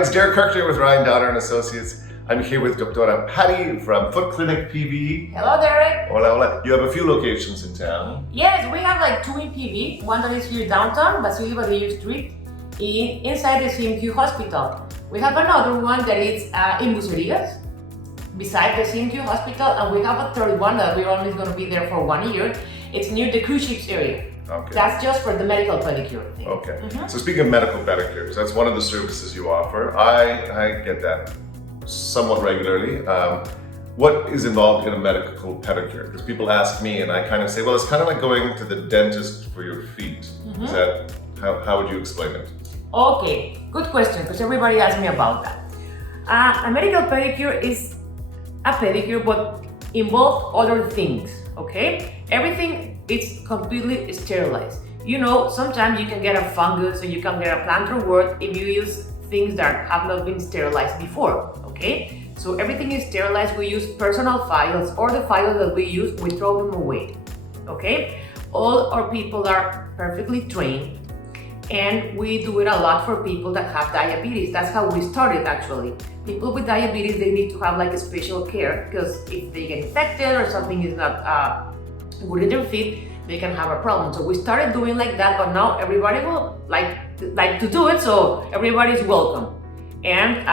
it's Derek Kirkner with Ryan Donner and Associates. I'm here with Dra Paty from Foot Clinic PV. Hello, Derek. Hola, hola. You have a few locations in town. Yes, we have like 2 in PV. One that is here downtown, Basilio Badillo Street, inside the CMQ Hospital. We have another one that is in Bucerias, beside the CMQ Hospital, and we have a third one that we're only going to be there for 1 year. It's near the cruise ships area. Okay. That's just for the medical pedicure thing. Okay. So speaking of medical pedicures, that's one of the services you offer. I get that somewhat regularly. What is involved in a medical pedicure? Because people ask me and I kind of say, well, it's kind of like going to the dentist for your feet. Is that, how would you explain it? Okay, good question, because everybody asks me about that. A medical pedicure is a pedicure, but involves other things, okay? Everything is completely sterilized. You know, sometimes you can get a fungus or you can get a plantar wart if you use things that have not been sterilized before, okay? So everything is sterilized. We use personal files, or the files that we use, we throw them away, okay? All our people are perfectly trained, and we do it a lot for people that have diabetes. That's how we started, actually. People with diabetes, they need to have like a special care, because if they get infected or something is not good in their feet, they can have a problem. So we started doing like that, but now everybody will like to do it, so everybody is welcome. And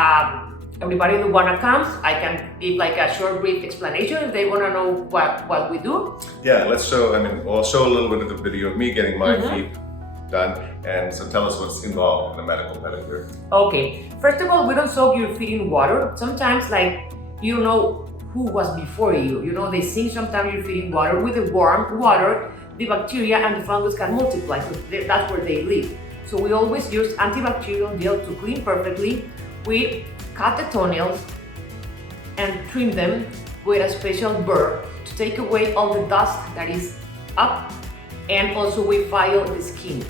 everybody who wanna come, I can give like a short, brief explanation if they wanna know what we do. Yeah, let's show. We'll show a little bit of the video of me getting my feet done, and so tell us what's involved in a medical pedicure. Okay, first of all, we don't soak your feet in water. Sometimes, like, you know who was before you. You know, they sink sometimes your feet in water. With the warm water, the bacteria and the fungus can multiply, so that's where they live. So we always use antibacterial gel to clean perfectly. We cut the toenails and trim them with a special burr to take away all the dust that is up, and also we file the skin.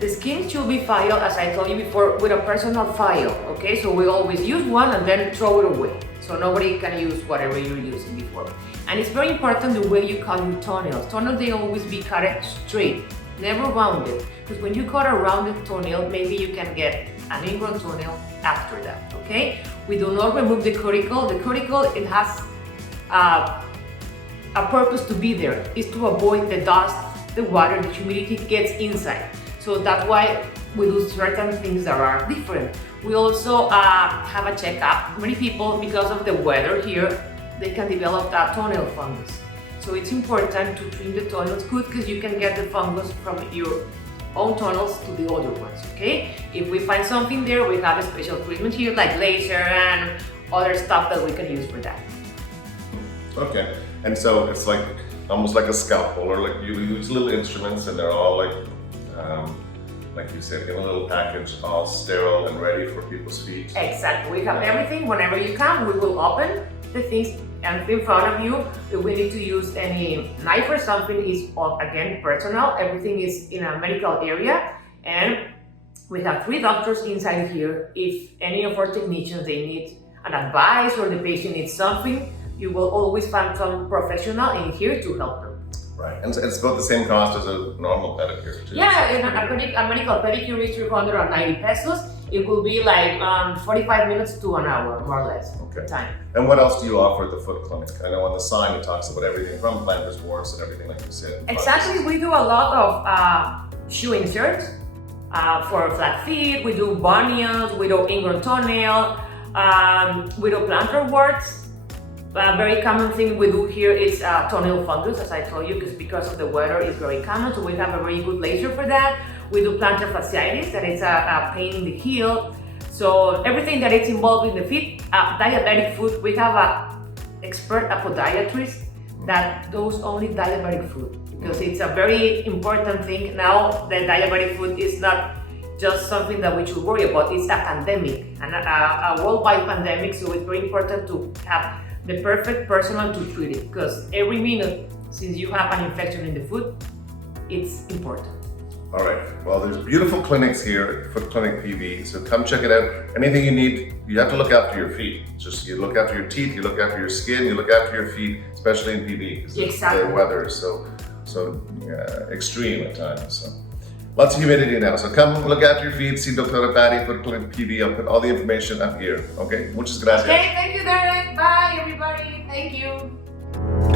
The skin should be filed, as I told you before, with a personal file, okay? So we always use one and then throw it away, so nobody can use whatever you're using before. And it's very important the way you cut your toenails. Toenails, they always be cut straight, never rounded, because when you cut a rounded toenail, maybe you can get an ingrown toenail after that, okay? We do not remove the cuticle. The cuticle, it has a purpose to be there, is to avoid the dust, the water, the humidity gets inside. So that's why we do certain things that are different. We also have a checkup. Many people, because of the weather here, they can develop that toenail fungus. So it's important to trim the toenails good, because you can get the fungus from your own toenails to the other ones, okay? If we find something there, we have a special treatment here, like laser and other stuff that we can use for that. Okay, and so it's like almost like a scalpel, or like you use little instruments, and they're all like you said, in a little package, all sterile and ready for people's feet. Exactly. We have everything. Whenever you come, we will open the things and in front of you. If we need to use any knife or something, is again personal. Everything is in a medical area, and we have 3 doctors inside here. If any of our technicians, they need an advice, or the patient needs something, you will always find some professional in here to help them. Right, and it's about the same cost as a normal pedicure too. Yeah, and a medical pedicure is 390 pesos. It will be like 45 minutes to an hour, more or less, time. And what else do you offer at the Foot Clinic? I know on the sign it talks about everything from plantar warts and everything, like you said. Exactly, we do a lot of shoe inserts for flat feet. We do bunions, we do ingrown toenail, we do plantar warts. A very common thing we do here is toenail fungus, as I told you, because of the weather is very common, so we have a very good laser for that. We do plantar fasciitis, that is a pain in the heel. So everything that is involved in the feet, diabetic foot, we have an expert, a podiatrist, that does only diabetic foot, because it's a very important thing. Now the diabetic foot is not just something that we should worry about, it's a pandemic, and a worldwide pandemic, so it's very important to have the perfect person to treat it, because every minute since you have an infection in the foot, it's important. All right, well, there's beautiful clinics here at Foot Clinic PV, so come check it out. Anything you need, you have to look after your feet. Just you look after your teeth, you look after your skin, you look after your feet, especially in PV, because the weather is so extreme at times. So, Lots of humidity now. So come look after your feet, see Dra Paty, put PD, I'll put all the information up here. Okay? Muchas gracias. Okay, thank you, Derek. Bye, everybody. Thank you.